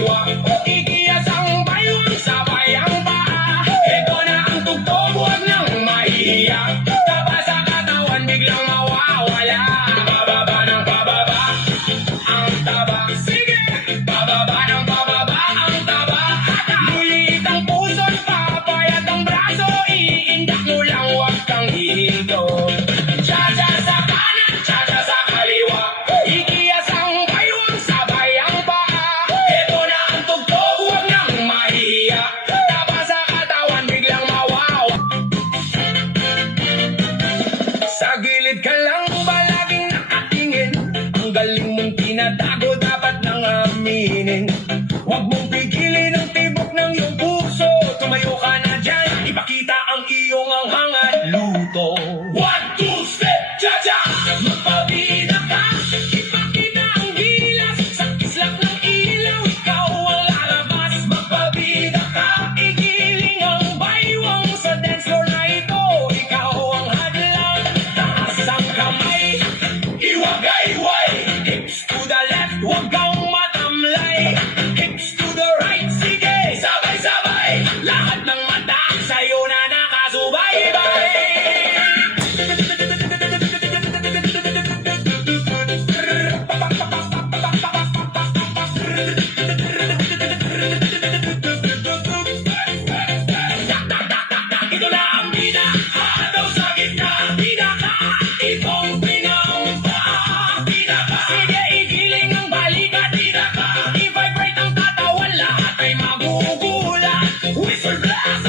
kaliwa. Ikiyas ang baywang sabay ang paa. Ito na ang tugtog, huwag nang mahihiya. Taba sa katawan, biglang mawawala. Pababa ng pababa ang taba. Sige, pababa ng pababa ang taba. Lulit ang puso't papayat ang braso. Iindak mo lang, huwag kang hihinto. Cha-cha sa kanan, cha-cha sa kaliwa. Ikiyas ang baywang sabay ang paa. Ito na ang tugtog, huwag nang mahihiya. Taba sa katawan, biglang mawawa. Sa gilid ka lang ba laging nakatingin? Ang galing mong tinatago, dapat nang aminin. Huwag mong pigilin ang tibok ng iyong puso. Tumayo ka na dyan, ipakita ang iyong anghangan. Luto. 1, 2, step, cha-cha! Magpabida ka, ipakita ang gilas. Sa kislap ng ilaw, ikaw ang lalabas. Magpabida ka, igiling ang baywang. Sa dance floor na ito, ikaw ang hadlang. Taas ang kamay, iwagay-way. Hips to the left, huwag kang matamlay. Hips to the right, sige, sabay-sabay. Lahat ng mata sa'yo na nakasubaybay. Ito na ang bida, hataw sa gitna. Bida ka, itong pinampa. Bida ka, sige, igiling ang balikat. Bida ka, i-vibrate ang katawan. Lahat ay magugulat. Whistle blast.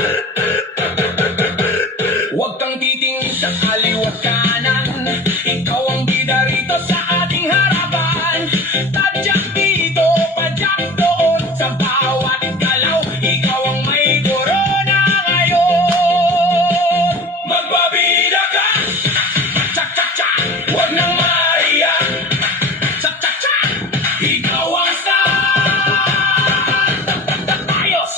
Huwag kang titingin sa kaliwat kanan. Ikaw ang bida rito sa ating harapan. Tadyak dito, padyak doon. Sa bawat galaw, ikaw ang may corona ngayon. Magbabida ka, tsak-tsak-tsak, huwag nang mahiya. Tsak-tsak-tsak, ikaw ang star. Ayos!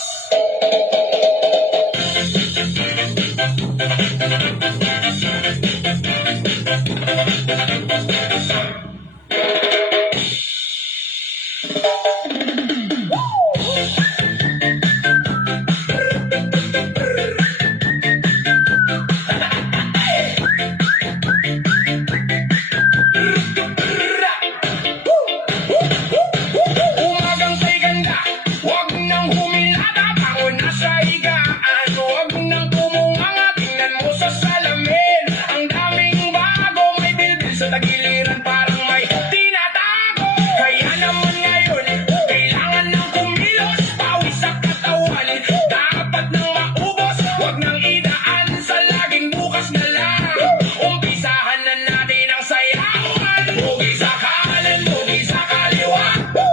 Umagang kay ganda, huwag nang humilata. Bangon na sa higaan, huwag nang tumunganga. Tingnan mo sa salamin, ang daming bago. May bilbil sa tagiliran, parang may tinatago. Kaya naman ngayon, kailangan ng kumilos. Pawis sa katawan, dapat nang maubos. Huwag nang idaan sa laging bukas na lang. Umpisahan na natin ang sayawan. Bugi sa kanan, bugi sa kaliwa.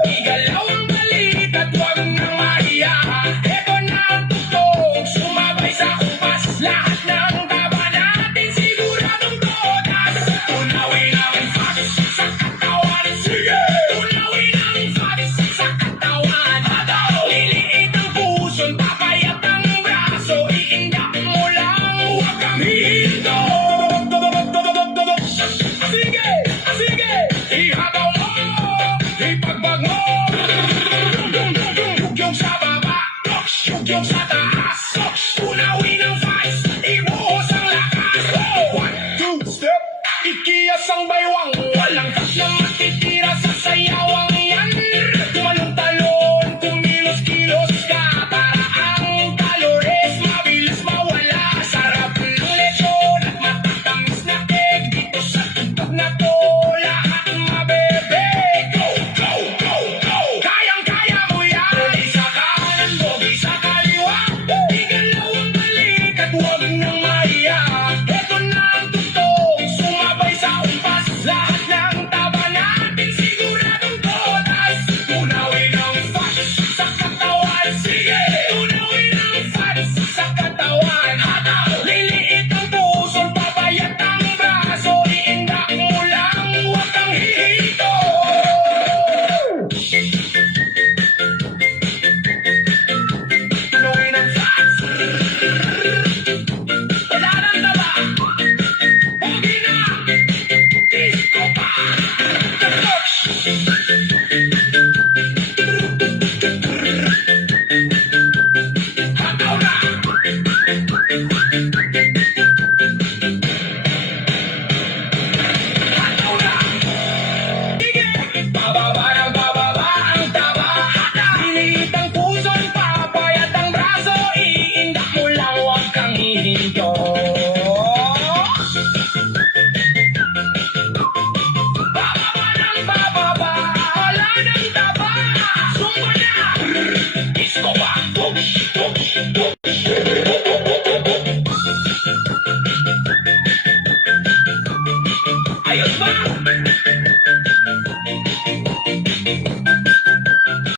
Igalaw ang balit at huwag nang mahiya. Ito na ang tugtog, sumabay sa kumpas. Lahat ng taba natin siguradong todas. Tunawin ang fags sa katawan. Sige! Tunawin ang fags sa katawan. Liliit ang puso'n, papayat ang braso. Iindak mo lang, huwag kang hihinto. Sige! Sige! Ihataw mo! Ipagbag mo! Yung sa baba, yung sa taas.